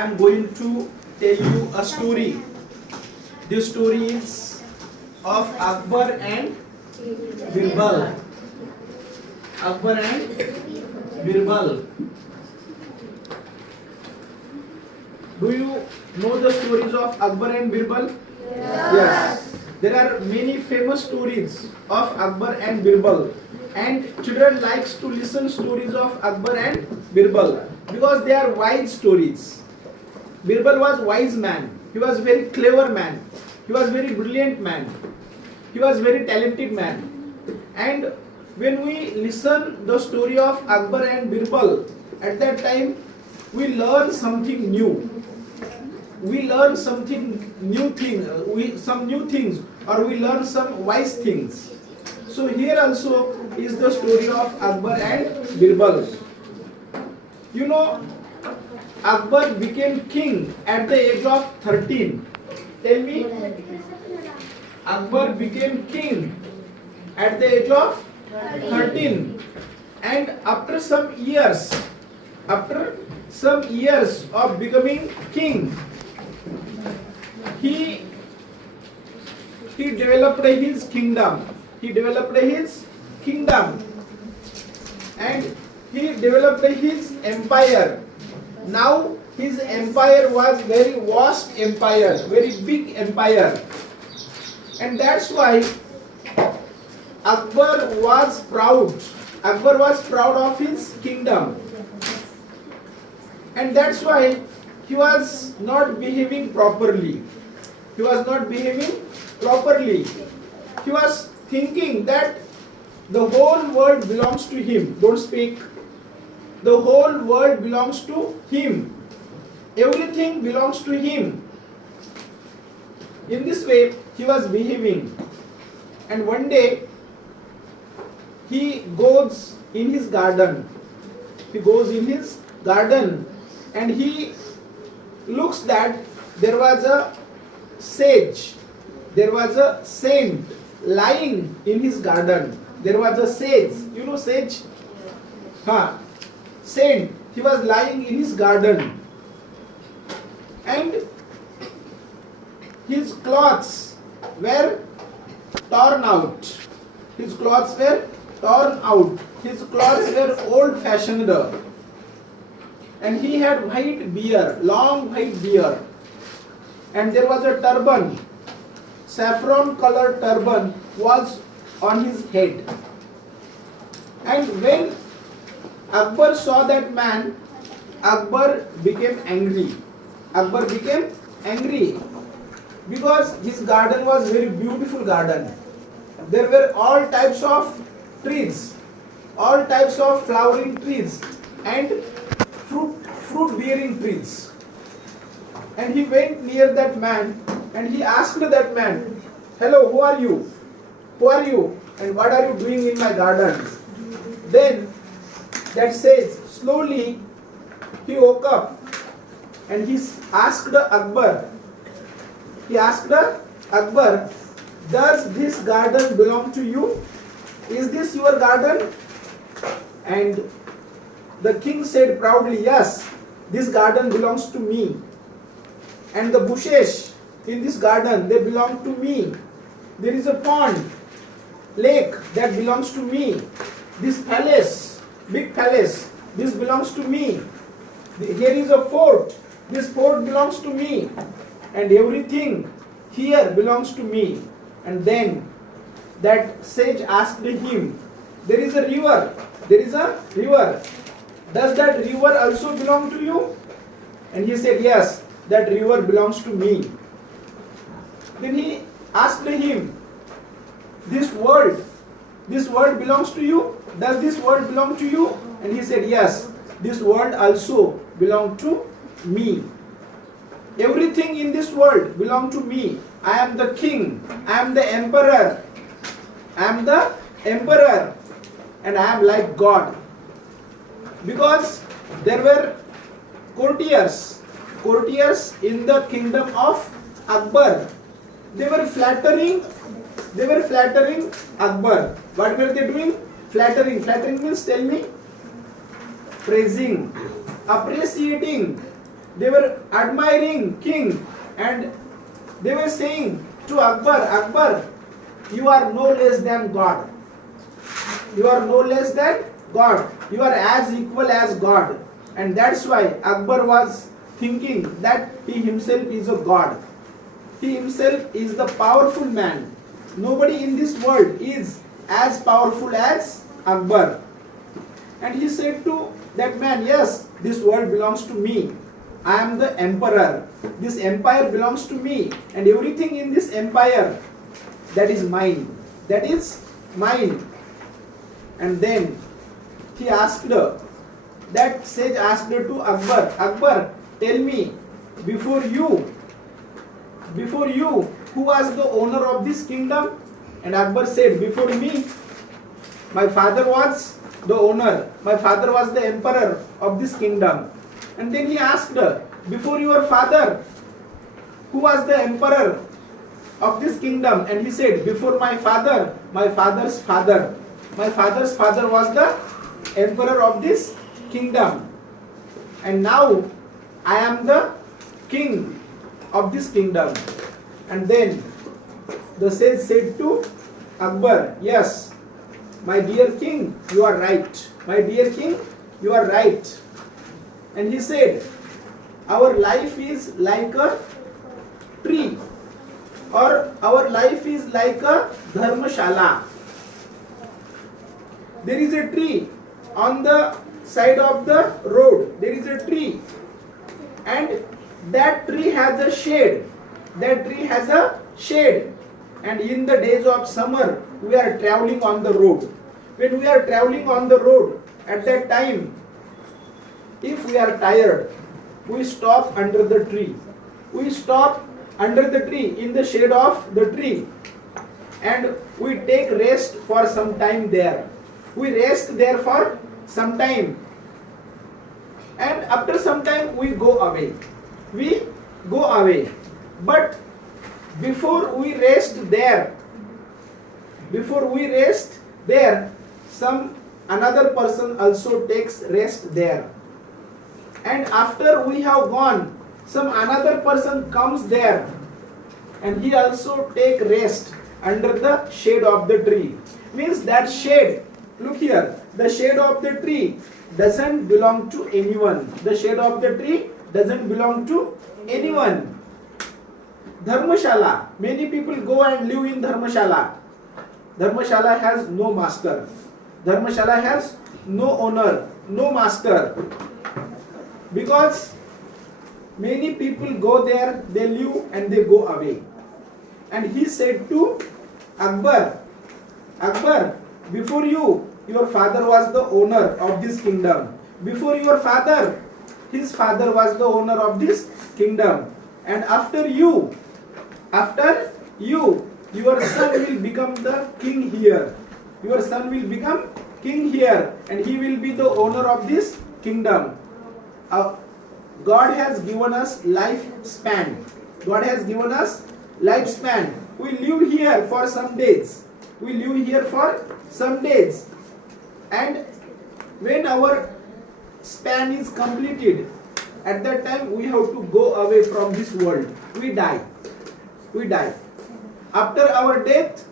I am going to tell you a story. This story is of Akbar and Birbal. Akbar and Birbal. Do you know the stories of Akbar and Birbal? Yes. There are many famous stories of Akbar and Birbal, and children likes to listen stories of Akbar and Birbal because they are wise stories. Birbal was wise man. He was very clever man. He was very brilliant man. He was very talented man. And when we listen the story of Akbar and Birbal, at that time we learn something new. We learn something new thing. Some new things, or we learn some wise things. So here also is the story of Akbar and Birbal. You know, Akbar became king at the age of 13. Tell me. Akbar became king at the age of 13. And after some years of becoming king, he developed his kingdom. He developed his kingdom and he developed his empire. Now his empire was very vast empire, very big empire, and that's why Akbar was proud. Akbar was proud of his kingdom, and that's why he was not behaving properly. He was not behaving properly. He was thinking that the whole world belongs to him. Don't speak. The whole world belongs to him. Everything belongs to him. In this way, he was behaving. And one day, he goes in his garden. He goes in his garden and he looks that there was a sage. There was a saint lying in his garden. There was a sage. You know sage? Saint. He was lying in his garden. And his clothes were torn out. His clothes were torn out. His clothes were old-fashioned. And he had white beard, long white beard. And there was a turban. Saffron colored turban was on his head. And when Akbar saw that man, Akbar became angry. Akbar became angry because his garden was very beautiful garden. There were all types of trees, all types of flowering trees and fruit bearing trees. And he went near that man and he asked that man, "Hello, who are you? Who are you? And what are you doing in my garden?" Then that sage slowly he woke up and he asked Akbar. He asked Akbar, "Does this garden belong to you? Is this your garden?" And the king said proudly, "Yes, this garden belongs to me. And the bushes in this garden, they belong to me. There is a pond, lake that belongs to me. This palace, big palace, this belongs to me. Here is a fort, this fort belongs to me. And everything here belongs to me." And then that sage asked him, "There is a river, there is a river. Does that river also belong to you?" And he said, "Yes, that river belongs to me." Then he asked him, this world belongs to you? Does this world belong to you?" And he said, "Yes, this world also belongs to me. Everything in this world belongs to me. I am the king. I am the emperor. I am the emperor. And I am like God." Because there were courtiers in the kingdom of Akbar. They were flattering Akbar. What were they doing? Flattering. Flattering means, tell me. Praising, appreciating They were admiring king, and they were saying to Akbar, Akbar, you are no less than God. You are no less than God. You are as equal as God. And that's why Akbar was thinking that he himself is a God. He himself is the powerful man. Nobody in this world is as powerful as Akbar. And he said to that man, yes, this world belongs to me. I am the emperor. This empire belongs to me. And everything in this empire, that is mine. That is mine. And then he asked, that sage asked to Akbar, Akbar, tell me, before you, who was the owner of this kingdom? And Akbar said, before me, my father was the owner. My father was the emperor of this kingdom. And then he asked, before your father, who was the emperor of this kingdom? And he said, before my father, my father's father. My father's father was the emperor of this kingdom. And now I am the king of this kingdom. And then the sage said to Akbar, yes, my dear king, you are right. My dear king, you are right. And he said, our life is like a tree, or our life is like a dharmashala. There is a tree on the side of the road. There is a tree, and that tree has a shade. That tree has a shade. And in the days of summer, we are traveling on the road. When we are traveling on the road, at that time, if we are tired, we stop under the tree. We stop under the tree, in the shade of the tree, and we take rest for some time there. We rest there for some time, and after some time we go away. We go away. But before we rest there, some another person also takes rest there. And after we have gone, some another person comes there, and he also take rest under the shade of the tree. Means that shade, look here, the shade of the tree doesn't belong to anyone. The shade of the tree doesn't belong to anyone. Dharmashala, many people go and live in Dharmashala. Dharmashala has no master. Dharmashala has no owner, no master. Because many people go there, they live and they go away. And he said to Akbar, Akbar, before you, your father was the owner of this kingdom. Before your father, his father was the owner of this kingdom. And after you, your son will become the king here. Your son will become king here, and he will be the owner of this kingdom. God has given us lifespan. God has given us lifespan. We live here for some days. We live here for some days. And when our span is completed, at that time we have to go away from this world. We die. We die. After our death,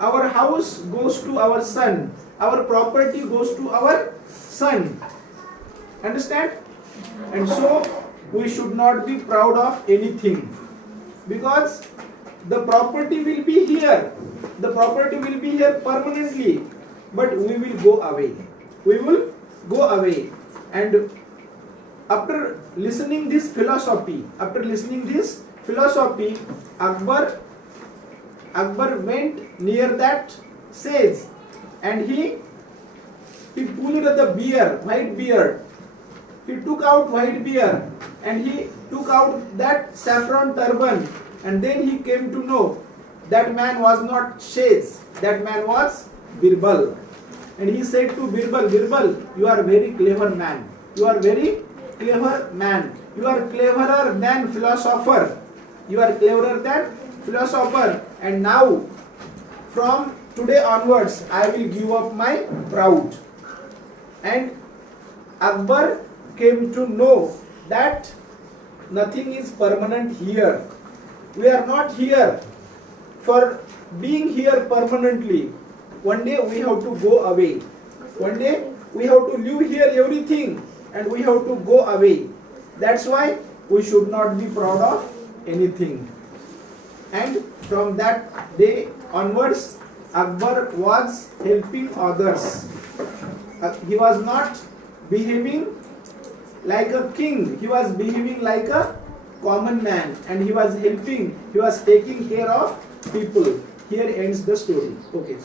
our house goes to our son. Our property goes to our son. Understand? And so we should not be proud of anything, because the property will be here. The property will be here permanently, but we will go away. We will go away. And after listening this philosophy, Akbar went near that sage, and he pulled the beard, white beard. He took out white beard, and he took out that saffron turban, and then he came to know that man was not sage, that man was Birbal. And he said to Birbal, Birbal, you are very clever man. You are very clever man. You are cleverer than philosopher. You are cleverer than philosopher. And now, from today onwards, I will give up my proud. And Akbar came to know that nothing is permanent here. We are not here for being here permanently. One day we have to go away. One day we have to leave here everything and we have to go away. That's why we should not be proud of anything. And from that day onwards, Akbar was helping others. He was not behaving like a king. He was behaving like a common man, and he was helping, he was taking care of people. Here ends the story. Okay.